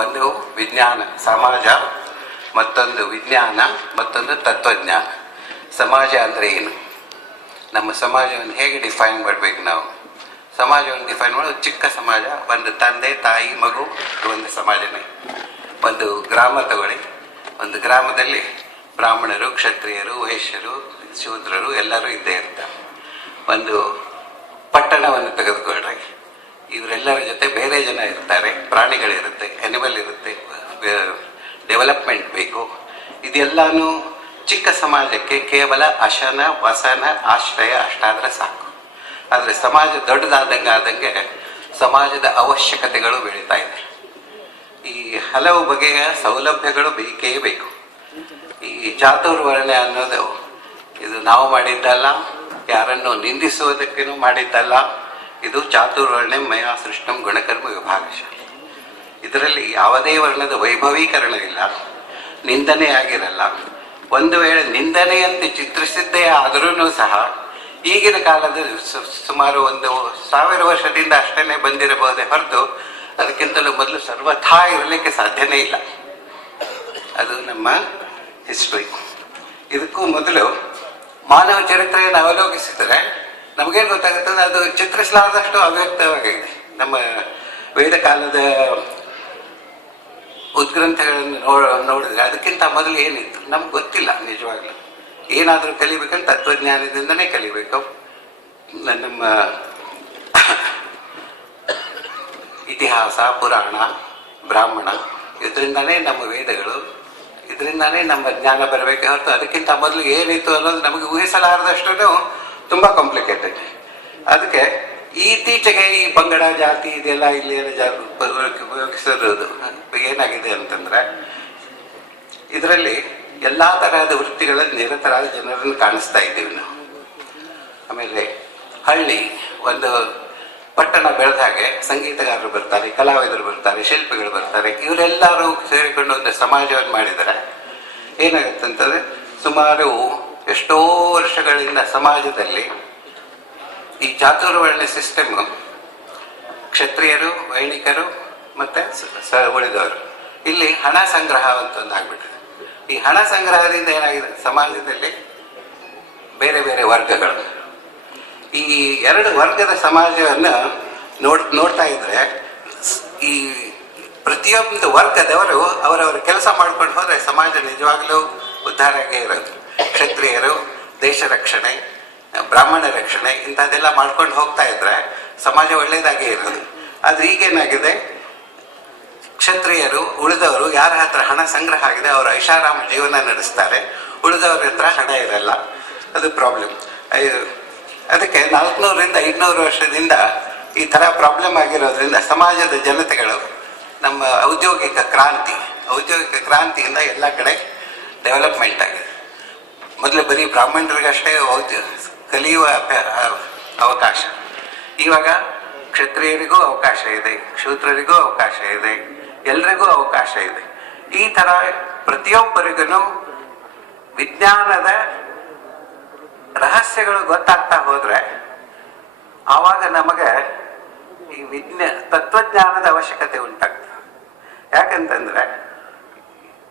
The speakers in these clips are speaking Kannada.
ಒಂದು ವಿಜ್ಞಾನ ಸಮಾಜ, ಮತ್ತೊಂದು ವಿಜ್ಞಾನ, ಮತ್ತೊಂದು ತತ್ವಜ್ಞಾನ. ಸಮಾಜ ಅಂದರೆ ಏನು? ನಮ್ಮ ಸಮಾಜವನ್ನು ಹೇಗೆ ಡಿಫೈನ್ ಮಾಡಬೇಕು ನಾವು? ಸಮಾಜವನ್ನು ಡಿಫೈನ್ ಮಾಡೋದು ಚಿಕ್ಕ ಸಮಾಜ, ಒಂದು ತಂದೆ ತಾಯಿ ಮಗು, ಒಂದು ಸಮಾಜನೇ. ಒಂದು ಗ್ರಾಮ ತಗೊಳ್ಳಿ, ಒಂದು ಗ್ರಾಮದಲ್ಲಿ ಬ್ರಾಹ್ಮಣರು, ಕ್ಷತ್ರಿಯರು, ವೈಶ್ಯರು, ಶೂದ್ರರು ಎಲ್ಲರೂ ಇದ್ದೇ ಇರ್ತಾರೆ. ಒಂದು ಪಟ್ಟಣವನ್ನು ತೆಗೆದುಕೊಳ್ಳ್ರಿ, ಇವರೆಲ್ಲರ ಜೊತೆ ಬೇರೆ ಜನ ಇರ್ತಾರೆ, ಪ್ರಾಣಿಗಳಿರುತ್ತೆ, ಅನಿಮಲ್ ಇರುತ್ತೆ, ಡೆವಲಪ್ಮೆಂಟ್ ಬೇಕು. ಇದೆಲ್ಲನೂ ಚಿಕ್ಕ ಸಮಾಜಕ್ಕೆ ಕೇವಲ ಅಶನ ವಸನ ಆಶ್ರಯ ಅಷ್ಟಾದರೆ ಸಾಕು. ಆದರೆ ಸಮಾಜ ದೊಡ್ಡದಾದಂಗೆ ಸಮಾಜದ ಅವಶ್ಯಕತೆಗಳು ಬೆಳೀತಾ ಇದೆ. ಈ ಹಲವು ಬಗೆಯ ಸೌಲಭ್ಯಗಳು ಬೇಕೇ ಬೇಕು. ಈ ಚಾತುರ್ವರ್ಣ್ಯ ಅನ್ನೋದು ಇದು ನಾವು ಮಾಡಿದ್ದಲ್ಲ, ಯಾರನ್ನು ನಿಂದಿಸುವುದಕ್ಕೇನು ಮಾಡಿದ್ದಲ್ಲ. ಇದು ಚಾತುರ್ವರ್ಣ್ಯ ಮಯ ಸೃಷ್ಟಂ ಗುಣಕರ್ಮ ವಿಭಾಗಶಃ. ಇದರಲ್ಲಿ ಯಾವುದೇ ವರ್ಣದ ವೈಭವೀಕರಣವಿಲ್ಲ, ನಿಂದನೆ ಆಗಿರಲ್ಲ. ಒಂದು ವೇಳೆ ನಿಂದನೆಯಂತೆ ಚಿತ್ರಿಸಿದ್ದೇ ಆದರೂ ಸಹ ಈಗಿನ ಕಾಲದ ಸುಮಾರು 1000 ವರ್ಷದಿಂದ ಅಷ್ಟೇ ಬಂದಿರಬಹುದೇ ಹೊರತು ಅದಕ್ಕಿಂತಲೂ ಮೊದಲು ಸರ್ವಥಾ ಇರಲಿಕ್ಕೆ ಸಾಧ್ಯನೇ ಇಲ್ಲ. ಅದು ನಮ್ಮ ಹಿಸ್ಟ್ರಿ. ಇದಕ್ಕೂ ಮೊದಲು ಮಾನವ ಚರಿತ್ರೆಯನ್ನು ಅವಲೋಕಿಸಿದರೆ ನಮಗೇನು ಗೊತ್ತಾಗುತ್ತದೆ? ಅದು ಚಿತ್ರಿಸಲಾದಷ್ಟು ಅವ್ಯಕ್ತವಾಗಿದೆ. ನಮ್ಮ ವೇದ ಕಾಲದ ಉದ್ಗ್ರಂಥಗಳನ್ನು ನೋಡಿದ್ರೆ ಅದಕ್ಕಿಂತ ಮೊದಲು ಏನಿತ್ತು ನಮ್ಗೆ ಗೊತ್ತಿಲ್ಲ. ನಿಜವಾಗ್ಲೂ ಏನಾದರೂ ಕಲಿಬೇಕಂತ ತತ್ವಜ್ಞಾನದಿಂದನೇ ಕಲಿಬೇಕು. ನಮ್ಮ ಇತಿಹಾಸ, ಪುರಾಣ, ಬ್ರಾಹ್ಮಣ, ಇದರಿಂದನೇ ನಮ್ಮ ವೇದಗಳು, ಇದರಿಂದಾನೇ ನಮ್ಮ ಜ್ಞಾನ ಬರಬೇಕೆ ಹೊರತು ಅದಕ್ಕಿಂತ ಮೊದಲು ಏನಿತ್ತು ಅನ್ನೋದು ನಮಗೆ ಊಹಿಸಲಾರದಷ್ಟು ತುಂಬ ಕಾಂಪ್ಲಿಕೇಟೆಡ್. ಅದಕ್ಕೆ ಇತ್ತೀಚೆಗೆ ಈ ಪಂಗಡ ಜಾತಿ ಇದೆಲ್ಲ ಇಲ್ಲಿ ಉಪಯೋಗಿಸಿರೋದು ಏನಾಗಿದೆ ಅಂತಂದರೆ, ಇದರಲ್ಲಿ ಎಲ್ಲ ತರಹದ ವೃತ್ತಿಗಳಲ್ಲಿ ನಿರತರಾದ ಜನರನ್ನು ಕಾಣಿಸ್ತಾ ಇದ್ದೀವಿ ನಾವು. ಆಮೇಲೆ ಹಳ್ಳಿ ಒಂದು ಪಟ್ಟಣ ಬೆಳೆದ ಹಾಗೆ ಸಂಗೀತಗಾರರು ಬರ್ತಾರೆ, ಕಲಾವಿದರು ಬರ್ತಾರೆ, ಶಿಲ್ಪಿಗಳು ಬರ್ತಾರೆ. ಇವರೆಲ್ಲರೂ ಸೇರಿಕೊಂಡು ಒಂದು ಸಮಾಜವನ್ನು ಮಾಡಿದರೆ ಏನಾಗುತ್ತೆ ಅಂತಂದರೆ, ಸುಮಾರು ಎಷ್ಟೋ ವರ್ಷಗಳಿಂದ ಸಮಾಜದಲ್ಲಿ ಈ ಚಾತುರ್ವರ್ಣ್ಯ ಸಿಸ್ಟಮ್ ಕ್ಷತ್ರಿಯರು, ವೈಣಿಕರು ಮತ್ತು ಉಳಿದವರು ಇಲ್ಲಿ ಹಣ ಸಂಗ್ರಹ ಅಂತ ಒಂದು ಆಗ್ಬಿಟ್ಟಿದೆ. ಈ ಹಣ ಸಂಗ್ರಹದಿಂದ ಏನಾಗಿದೆ, ಸಮಾಜದಲ್ಲಿ ಬೇರೆ ಬೇರೆ ವರ್ಗಗಳು, ಈ ಎರಡು ವರ್ಗದ ಸಮಾಜವನ್ನು ನೋಡ್ತಾ ಇದ್ರೆ ಈ ಪ್ರತಿಯೊಂದು ವರ್ಗದವರು ಅವರವರ ಕೆಲಸ ಮಾಡ್ಕೊಂಡು ಹೋದರೆ ಸಮಾಜ ನಿಜವಾಗ್ಲೂ ಉದ್ಧಾರಕ್ಕೆ ಇರೋದು. ಕ್ಷತ್ರಿಯರು ದೇಶ ರಕ್ಷಣೆ, ಬ್ರಾಹ್ಮಣ ರಕ್ಷಣೆ ಇಂಥದ್ದೆಲ್ಲ ಮಾಡ್ಕೊಂಡು ಹೋಗ್ತಾ ಇದ್ರೆ ಸಮಾಜ ಒಳ್ಳೆಯದಾಗೇ ಇರೋದು. ಆದರೆ ಈಗೇನಾಗಿದೆ, ಕ್ಷತ್ರಿಯರು ಉಳಿದವರು ಯಾರ ಹತ್ರ ಹಣ ಸಂಗ್ರಹ ಆಗಿದೆ ಅವರು ಐಷಾರಾಮ ಜೀವನ ನಡೆಸ್ತಾರೆ, ಉಳಿದವ್ರ ಹತ್ರ ಹಣ ಇರಲ್ಲ. ಅದು ಪ್ರಾಬ್ಲಮ್. ಅದಕ್ಕೆ 400ರಿಂದ 500 ವರ್ಷದಿಂದ ಈ ಥರ ಪ್ರಾಬ್ಲಮ್ ಆಗಿರೋದ್ರಿಂದ ಸಮಾಜದ ಜನತೆಗಳು ನಮ್ಮ ಔದ್ಯೋಗಿಕ ಕ್ರಾಂತಿಯಿಂದ ಎಲ್ಲ ಕಡೆ ಡೆವಲಪ್ಮೆಂಟ್ ಆಗಿದೆ. ಮೊದಲು ಬರೀ ಬ್ರಾಹ್ಮಣರಿಗಷ್ಟೇ ಕಲಿಯುವ ಅವಕಾಶ, ಇವಾಗ ಕ್ಷತ್ರಿಯರಿಗೂ ಅವಕಾಶ ಇದೆ, ಶೂದ್ರರಿಗೂ ಅವಕಾಶ ಇದೆ, ಎಲ್ರಿಗೂ ಅವಕಾಶ ಇದೆ. ಈ ಥರ ಪ್ರತಿಯೊಬ್ಬರಿಗೂ ವಿಜ್ಞಾನದ ರಹಸ್ಯಗಳು ಗೊತ್ತಾಗ್ತಾ ಹೋದರೆ ಆವಾಗ ನಮಗೆ ಈ ತತ್ವಜ್ಞಾನದ ಅವಶ್ಯಕತೆ ಉಂಟಾಗ್ತದೆ. ಯಾಕಂತಂದರೆ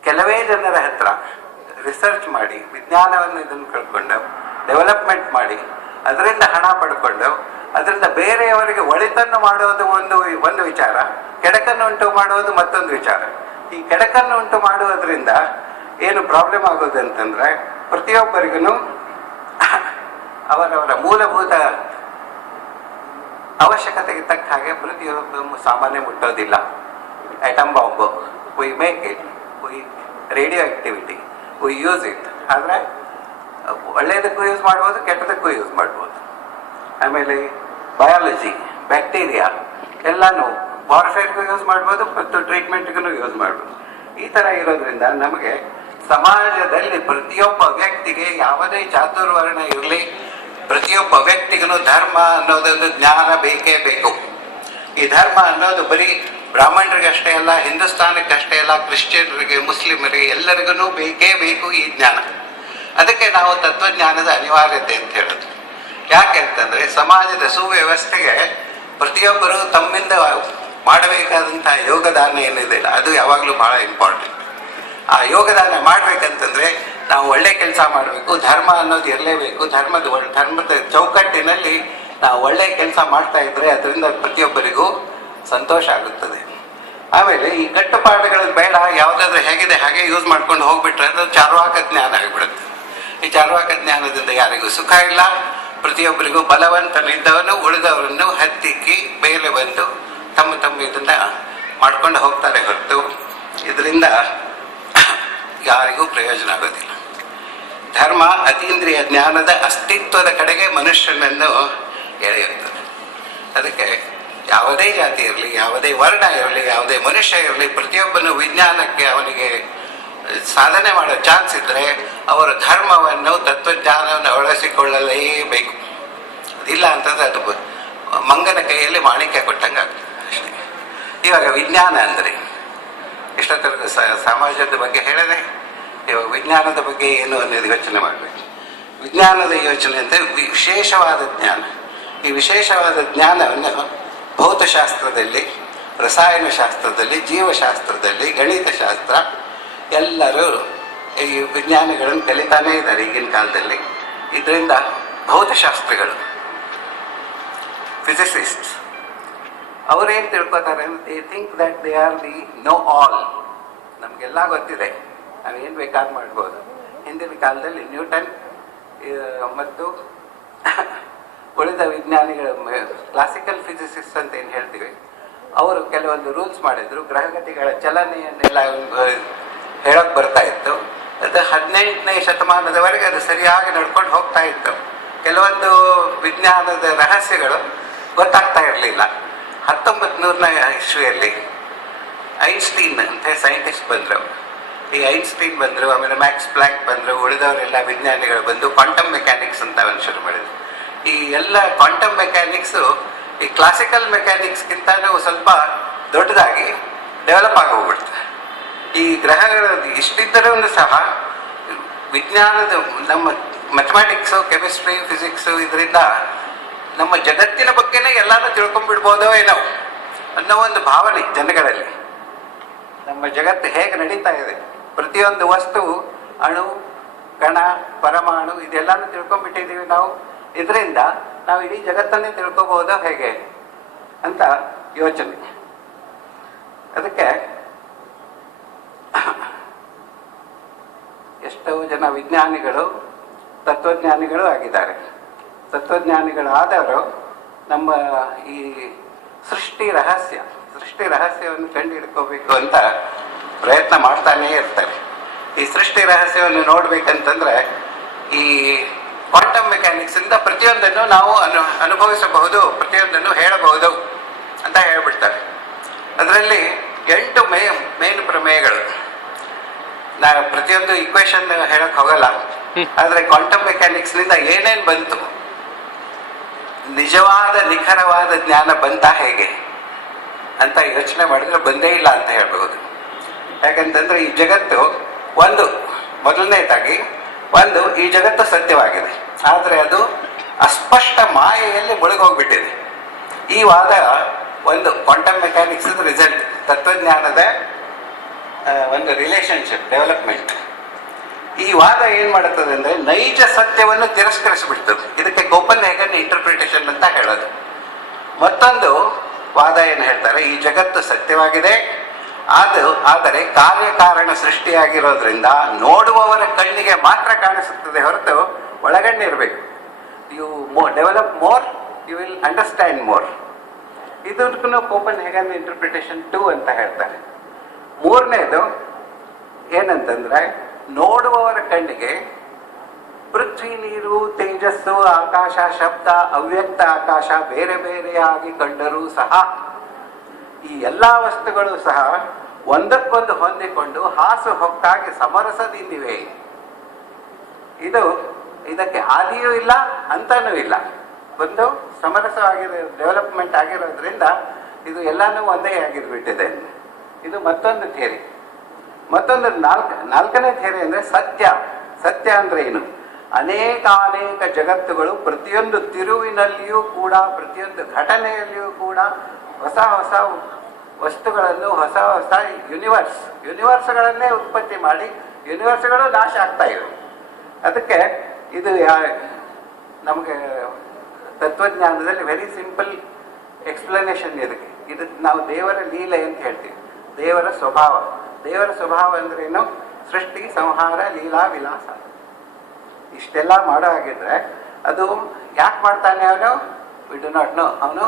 ಕೆಲವೇ ಜನರ ಹತ್ರ ರಿಸರ್ಚ್ ಮಾಡಿ ವಿಜ್ಞಾನವನ್ನು ಇದನ್ನು ಕಳ್ಕೊಂಡು ಡೆವಲಪ್ಮೆಂಟ್ ಮಾಡಿ ಅದರಿಂದ ಹಣ ಪಡ್ಕೊಂಡು ಅದರಿಂದ ಬೇರೆಯವರಿಗೆ ಒಳಿತನ್ನು ಮಾಡೋದು ಒಂದು ವಿಚಾರ, ಕೆಡಕನ್ನು ಉಂಟು ಮಾಡೋದು ಮತ್ತೊಂದು ವಿಚಾರ. ಈ ಕೆಡಕನ್ನು ಉಂಟು ಮಾಡುವುದರಿಂದ ಏನು ಪ್ರಾಬ್ಲಮ್ ಆಗೋದು ಅಂತಂದರೆ, ಪ್ರತಿಯೊಬ್ಬರಿಗೂ ಅವರವರ ಮೂಲಭೂತ ಅವಶ್ಯಕತೆಗೆ ತಕ್ಕ ಹಾಗೆ ಪ್ರತಿಯೊಬ್ಬ ಸಾಮಾನ್ಯ ಮುಟ್ಟೋದಿಲ್ಲ. Item bomb, we make it, we radioactivity, we use it. ಆದರೆ ಒಳ್ಳೆಯದಕ್ಕೂ ಯೂಸ್ ಮಾಡ್ಬೋದು, ಕೆಟ್ಟದಕ್ಕೂ ಯೂಸ್ ಮಾಡ್ಬೋದು. ಆಮೇಲೆ ಬಯಾಲಜಿ, ಬ್ಯಾಕ್ಟೀರಿಯಾ ಎಲ್ಲನೂ ವಾರ್ಫೇರ್ಗೂ ಯೂಸ್ ಮಾಡ್ಬೋದು ಮತ್ತು ಟ್ರೀಟ್ಮೆಂಟ್ಗೂ ಯೂಸ್ ಮಾಡ್ಬೋದು. ಈ ಥರ ಇರೋದ್ರಿಂದ ನಮಗೆ ಸಮಾಜದಲ್ಲಿ ಪ್ರತಿಯೊಬ್ಬ ವ್ಯಕ್ತಿಗೆ ಯಾವುದೇ ಚಾತುರ್ವರ್ಣ ಇರಲಿ, ಪ್ರತಿಯೊಬ್ಬ ವ್ಯಕ್ತಿಗೂ ಧರ್ಮ ಅನ್ನೋದೊಂದು ಜ್ಞಾನ ಬೇಕೇ ಬೇಕು. ಈ ಧರ್ಮ ಅನ್ನೋದು ಬರೀ ಬ್ರಾಹ್ಮಣರಿಗಷ್ಟೇ ಅಲ್ಲ, ಹಿಂದೂಸ್ತಾನಕ್ಕಷ್ಟೇ ಅಲ್ಲ, ಕ್ರಿಶ್ಚಿಯನ್ರಿಗೆ, ಮುಸ್ಲಿಮರಿಗೆ ಎಲ್ಲರಿಗೂ ಬೇಕೇ ಬೇಕು ಈ ಜ್ಞಾನ. ಅದಕ್ಕೆ ನಾವು ತತ್ವಜ್ಞಾನದ ಅನಿವಾರ್ಯತೆ ಅಂತ ಹೇಳೋದು. ಯಾಕೆ ಅಂತಂದರೆ ಸಮಾಜದ ಸುವ್ಯವಸ್ಥೆಗೆ ಪ್ರತಿಯೊಬ್ಬರು ತಮ್ಮಿಂದ ಮಾಡಬೇಕಾದಂಥ ಯೋಗದಾನ ಏನಿದೆ ಅದು ಯೋಗದಾನ ಮಾಡ್ಬೇಕಂತಂದ್ರೆ ನಾವು ಒಳ್ಳೆ ಕೆಲಸ ಮಾಡಬೇಕು, ಧರ್ಮ ಅನ್ನೋದು ಇರಲೇಬೇಕು. ಧರ್ಮದ ಚೌಕಟ್ಟಿನಲ್ಲಿ ನಾವು ಒಳ್ಳೆ ಕೆಲಸ ಮಾಡ್ತಾ ಇದ್ರೆ ಅದರಿಂದ ಪ್ರತಿಯೊಬ್ಬರಿಗೂ ಸಂತೋಷ ಆಗುತ್ತದೆ. ಆಮೇಲೆ ಈ ಕಟ್ಟುಪಾಡುಗಳು ಬೇಡ, ಯಾವುದಾದ್ರೂ ಹೇಗಿದೆ ಹಾಗೆ ಯೂಸ್ ಮಾಡ್ಕೊಂಡು ಹೋಗ್ಬಿಟ್ರೆ ಅದು ಚಾರ್ವಾಕ ಜ್ಞಾನ ಆಗಿಬಿಡುತ್ತೆ. ಈ ಚಾರ್ವಾಕ ಜ್ಞಾನದಿಂದ ಯಾರಿಗೂ ಸುಖ ಇಲ್ಲ. ಪ್ರತಿಯೊಬ್ಬರಿಗೂ ಬಲವಂತನಿದ್ದವನು ಉಳಿದವರನ್ನು ಹತ್ತಿಕ್ಕಿ ಮೇಲೆ ಬಂದು ತಮ್ಮ ಇದನ್ನ ಮಾಡ್ಕೊಂಡು ಹೋಗ್ತಾರೆ ಹೊರತು ಇದರಿಂದ ಯಾರಿಗೂ ಪ್ರಯೋಜನ ಆಗೋದಿಲ್ಲ. ಧರ್ಮ ಅತೀಂದ್ರಿಯ ಜ್ಞಾನದ ಅಸ್ತಿತ್ವದ ಕಡೆಗೆ ಮನುಷ್ಯನನ್ನು ಎಳೆಯುತ್ತದೆ. ಅದಕ್ಕೆ ಯಾವುದೇ ಜಾತಿ ಇರಲಿ, ಯಾವುದೇ ವರ್ಣ ಇರಲಿ, ಯಾವುದೇ ಮನುಷ್ಯ ಇರಲಿ, ಪ್ರತಿಯೊಬ್ಬನು ವಿಜ್ಞಾನಕ್ಕೆ ಅವನಿಗೆ ಸಾಧನೆ ಮಾಡೋ ಚಾನ್ಸ್ ಇದ್ದರೆ ಅವರ ಧರ್ಮವನ್ನು ತತ್ವಜ್ಞಾನವನ್ನು ಅಳವಡಿಸಿಕೊಳ್ಳಲೇಬೇಕು. ಅದಿಲ್ಲ ಅಂತಂದರೆ ಅದು ಮಂಗನ ಕೈಯಲ್ಲಿ ಮಾಣಿಕ್ಯ ಕೊಟ್ಟಂಗೆ ಆಗ್ತದೆ ಅಷ್ಟೇ. ಇವಾಗ ವಿಜ್ಞಾನ ಅಂದರೆ ಇಷ್ಟೊತ್ತರೆಗೂ ಸಮಾಜದ ಬಗ್ಗೆ ಹೇಳಿದೆ. ಇವಾಗ ವಿಜ್ಞಾನದ ಬಗ್ಗೆ ಏನು ಅನ್ನೋದು ಯೋಚನೆ ಮಾಡಬೇಕು. ವಿಜ್ಞಾನದ ಯೋಚನೆ ಅಂತ ವಿಶೇಷವಾದ ಜ್ಞಾನ. ಈ ವಿಶೇಷವಾದ ಜ್ಞಾನವನ್ನು ಭೌತಶಾಸ್ತ್ರದಲ್ಲಿ, ರಸಾಯನಶಾಸ್ತ್ರದಲ್ಲಿ, ಜೀವಶಾಸ್ತ್ರದಲ್ಲಿ, ಗಣಿತಶಾಸ್ತ್ರ ಎಲ್ಲರೂ ಈ ವಿಜ್ಞಾನಗಳನ್ನು ಕಲಿತಾನೇ ಇದ್ದಾರೆ ಈಗಿನ ಕಾಲದಲ್ಲಿ. ಇದರಿಂದ ಭೌತಶಾಸ್ತ್ರಿಗಳು, ಫಿಸಿಸಿಸ್ಟ್ಸ್ ಅವರೇನು ತಿಳ್ಕೊತಾರೆ, they think that they are the know all. ನಮಗೆಲ್ಲ ಗೊತ್ತಿದೆ, ನಾವೇನು ಬೇಕಾದ್ರೂ ಮಾಡ್ಬೋದು. ಹಿಂದಿನ ಕಾಲದಲ್ಲಿ ನ್ಯೂಟನ್ ಮತ್ತು ಉಳಿದ ವಿಜ್ಞಾನಿಗಳ ಕ್ಲಾಸಿಕಲ್ ಫಿಸಿಸಿಸ್ಟ್ ಅಂತ ಏನು ಹೇಳ್ತೀವಿ, ಅವರು ಕೆಲವೊಂದು ರೂಲ್ಸ್ ಮಾಡಿದ್ರು. ಗ್ರಹಗತಿಗಳ ಚಲನೆಯನ್ನೆಲ್ಲ ಹೇಳೋಕೆ ಬರ್ತಾ ಇತ್ತು. ಅದು 18ನೇ ಶತಮಾನದವರೆಗೆ ಅದು ಸರಿಯಾಗಿ ನಡ್ಕೊಂಡು ಹೋಗ್ತಾ ಇತ್ತು. ಕೆಲವೊಂದು ವಿಜ್ಞಾನದ ರಹಸ್ಯಗಳು ಗೊತ್ತಾಗ್ತಾ ಇರಲಿಲ್ಲ. 1900ನೇ ಇಸ್ವಿಯಲ್ಲಿ ಐನ್ಸ್ಟೀನ್ ಅಂತ ಸೈಂಟಿಸ್ಟ್ ಬಂದರು. ಈ ಐನ್ಸ್ಟೀನ್ ಬಂದರು, ಆಮೇಲೆ ಮ್ಯಾಕ್ಸ್ ಪ್ಲಾಂಕ್ ಬಂದರು, ಉಳಿದವರೆಲ್ಲ ವಿಜ್ಞಾನಿಗಳು ಬಂದು ಕ್ವಾಂಟಮ್ ಮೆಕ್ಯಾನಿಕ್ಸ್ ಅಂತ ಒಂದು ಶುರು ಮಾಡಿದ್ರು. ಈ ಎಲ್ಲ ಕ್ವಾಂಟಮ್ ಮೆಕ್ಯಾನಿಕ್ಸು ಈ ಕ್ಲಾಸಿಕಲ್ ಮೆಕ್ಯಾನಿಕ್ಸ್ಗಿಂತಲೂ ಸ್ವಲ್ಪ ದೊಡ್ಡದಾಗಿ ಡೆವಲಪ್ ಆಗಿ ಹೋಗ್ಬಿಡ್ತದೆ. ಈ ಗ್ರಹಗಳು ಇಷ್ಟಿದ್ದರೂ ಸಹ ವಿಜ್ಞಾನದ ನಮ್ಮ ಮ್ಯಾಥಮೆಟಿಕ್ಸು, ಕೆಮಿಸ್ಟ್ರಿ, ಫಿಸಿಕ್ಸು ಇದರಿಂದ ನಮ್ಮ ಜಗತ್ತಿನ ಬಗ್ಗೆನೇ ಎಲ್ಲಾನು ತಿಳ್ಕೊಂಡ್ಬಿಡ್ಬೋದೋ ಏನೋ ಅನ್ನೋ ಒಂದು ಭಾವನೆ ಜನಗಳಲ್ಲಿ. ನಮ್ಮ ಜಗತ್ತು ಹೇಗೆ ನಡೀತಾ ಇದೆ, ಪ್ರತಿಯೊಂದು ವಸ್ತು, ಅಣು, ಕಣ, ಪರಮಾಣು ಇದೆಲ್ಲಾನು ತಿಳ್ಕೊಂಡ್ಬಿಟ್ಟಿದ್ದೀವಿ ನಾವು. ಇದರಿಂದ ನಾವು ಇಡೀ ಜಗತ್ತನ್ನೇ ತಿಳ್ಕೊಬೋದೋ ಹೇಗೆ ಅಂತ ಯೋಚನೆ. ಅದಕ್ಕೆ ಎಷ್ಟೋ ಜನ ವಿಜ್ಞಾನಿಗಳು ತತ್ವಜ್ಞಾನಿಗಳು ಆಗಿದ್ದಾರೆ. ತತ್ವಜ್ಞಾನಿಗಳು ಆದವರು ನಮ್ಮ ಈ ಸೃಷ್ಟಿ ರಹಸ್ಯವನ್ನು ಕಂಡು ಹಿಡ್ಕೋಬೇಕು ಅಂತ ಪ್ರಯತ್ನ ಮಾಡ್ತಾನೇ ಇರ್ತಾರೆ. ಈ ಸೃಷ್ಟಿ ರಹಸ್ಯವನ್ನು ನೋಡ್ಬೇಕಂತಂದ್ರೆ ಈ ಕ್ವಾಂಟಮ್ ಮೆಕ್ಯಾನಿಕ್ಸ್ ಇಂದ ಪ್ರತಿಯೊಂದನ್ನು ನಾವು ಅನುಭವಿಸಬಹುದು, ಪ್ರತಿಯೊಂದನ್ನು ಹೇಳಬಹುದು ಅಂತ ಹೇಳ್ಬಿಡ್ತಾರೆ. ಅದರಲ್ಲಿ 8 ಮೇನ್ ಪ್ರಮೇಯಗಳು. ನಾನು ಪ್ರತಿಯೊಂದು ಇಕ್ವೇಶನ್ ಹೇಳಕ್ ಹೋಗಲ್ಲ, ಆದ್ರೆ ಕ್ವಾಂಟಮ್ ಮೆಕ್ಯಾನಿಕ್ಸ್ ನಿಂದ ಏನೇನು ಬಂತು, ನಿಜವಾದ ನಿಖರವಾದ ಜ್ಞಾನ ಬಂತ ಹೇಗೆ ಅಂತ ಯೋಚನೆ ಮಾಡಿದ್ರೆ ಬಂದೇ ಇಲ್ಲ ಅಂತ ಹೇಳ್ಬಹುದು. ಯಾಕಂತಂದ್ರೆ ಈ ಜಗತ್ತು ಮೊದಲನೇದಾಗಿ ಈ ಜಗತ್ತು ಸತ್ಯವಾಗಿದೆ, ಆದರೆ ಅದು ಅಸ್ಪಷ್ಟ ಮಾಯೆಯಲ್ಲಿ ಮುಳುಗೋಗ್ಬಿಟ್ಟಿದೆ. ಈ ವಾದ ಒಂದು ಕ್ವಾಂಟಮ್ ಮೆಕ್ಯಾನಿಕ್ಸ್ ರಿಸಲ್ಟ್, ತತ್ವಜ್ಞಾನದ ಒಂದು ರಿಲೇಶನ್ಶಿಪ್ ಡೆವಲಪ್ಮೆಂಟ್. ಈ ವಾದ ಏನ್ ಮಾಡುತ್ತದೆ ಅಂದ್ರೆ ನೈಜ ಸತ್ಯವನ್ನು ತಿರಸ್ಕರಿಸಿಬಿಡ್ತದೆ. ಇದಕ್ಕೆ ಕೋಪನ್ಹೇಗನ್ ಇಂಟರ್ಪ್ರಿಟೇಷನ್ ಅಂತ ಹೇಳೋದು. ಮತ್ತೊಂದು ವಾದ ಏನು ಹೇಳ್ತಾರೆ, ಈ ಜಗತ್ತು ಸತ್ಯವಾಗಿದೆ, ಆದರೆ ಕಾರ್ಯಕಾರಣ ಸೃಷ್ಟಿಯಾಗಿರೋದ್ರಿಂದ ನೋಡುವವರ ಕಣ್ಣಿಗೆ ಮಾತ್ರ ಕಾಣಿಸುತ್ತದೆ ಹೊರತು ಒಳಗಣ್ಣಿರ್ಬೇಕು. You develop more, you will understand more. ಇದಕ್ಕೂ ಕೋಪನ್ಹೇಗನ್ ಇಂಟರ್ಪ್ರಿಟೇಷನ್ 2 ಅಂತ ಹೇಳ್ತಾರೆ. ಮೂರನೇದು ಏನಂತಂದ್ರೆ ನೋಡುವವರ ಕಣ್ಣಿಗೆ ಪೃಥ್ವಿ, ನೀರು, ತೇಜಸ್ಸು, ಆಕಾಶ, ಶಬ್ದ, ಅವ್ಯಕ್ತ ಆಕಾಶ ಬೇರೆ ಬೇರೆಯಾಗಿ ಕಂಡರೂ ಸಹ ಈ ಎಲ್ಲ ವಸ್ತುಗಳು ಸಹ ಒಂದಕ್ಕೊಂದು ಹೊಂದಿಕೊಂಡು ಹಾಸು ಹೊಕ್ಕಾಗಿ ಸಮರಸದಿಂದಿವೆ. ಇದಕ್ಕೆ ಆದಿಯೂ ಇಲ್ಲ ಅಂತಾನೂ ಇಲ್ಲ, ಒಂದು ಸಮರಸವಾಗಿರೋ ಡೆವಲಪ್ಮೆಂಟ್ ಆಗಿರೋದ್ರಿಂದ ಇದು ಎಲ್ಲಾನು ಒಂದೇ ಆಗಿರ್ಬಿಟ್ಟಿದೆ. ಇದು ಮತ್ತೊಂದು ಥಿಯರಿ. ಮತ್ತೊಂದು ನಾಲ್ಕನೇ ಥಿಯರಿ ಅಂದ್ರೆ ಸತ್ಯ ಅಂದ್ರೆ ಏನು, ಅನೇಕ ಜಗತ್ತುಗಳು ಪ್ರತಿಯೊಂದು ತಿರುವಿನಲ್ಲಿಯೂ ಕೂಡ, ಪ್ರತಿಯೊಂದು ಘಟನೆಯಲ್ಲಿಯೂ ಕೂಡ ಹೊಸ ವಸ್ತುಗಳನ್ನು ಹೊಸ ಹೊಸ ಯೂನಿವರ್ಸ್ಗಳನ್ನೇ ಉತ್ಪತ್ತಿ ಮಾಡಿ ಯೂನಿವರ್ಸ್ಗಳು ನಾಶ ಆಗ್ತಾ ಇವೆ. ಅದಕ್ಕೆ ಇದು ನಮಗೆ ತತ್ವಜ್ಞಾನದಲ್ಲಿ ವೆರಿ ಸಿಂಪಲ್ ಎಕ್ಸ್ಪ್ಲನೇಷನ್ ಇದಕ್ಕೆ. ಇದು ನಾವು ದೇವರ ಲೀಲೆ ಅಂತ ಹೇಳ್ತೀವಿ. ದೇವರ ಸ್ವಭಾವ ಅಂದ್ರೇನು? ಸೃಷ್ಟಿ, ಸಂಹಾರ, ಲೀಲಾ, ವಿಲಾಸ. ಇಷ್ಟೆಲ್ಲ ಮಾಡೋ ಹಾಗಿದ್ರೆ ಅದು ಯಾಕೆ ಮಾಡ್ತಾನೆ ಅವನು? We do not know. ಅವನು